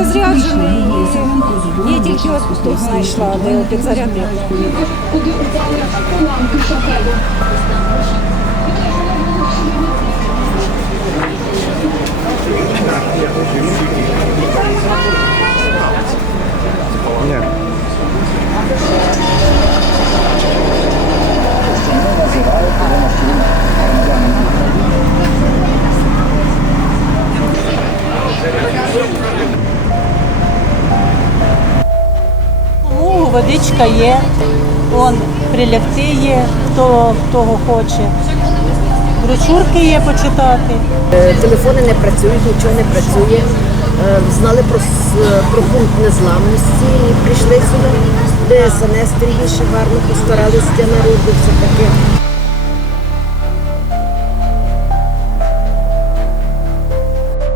перезаряджений. І я тільки ось тут знайшла, де підзарядив. Водичка є, он прилягти є, хто того хоче. Брошурки є почитати. Е, Телефони не працюють, нічого не працює. Е, Знали про, про пункт незламності і прийшли сюди. ДСНС трішки гарно постарались для народу, все таке.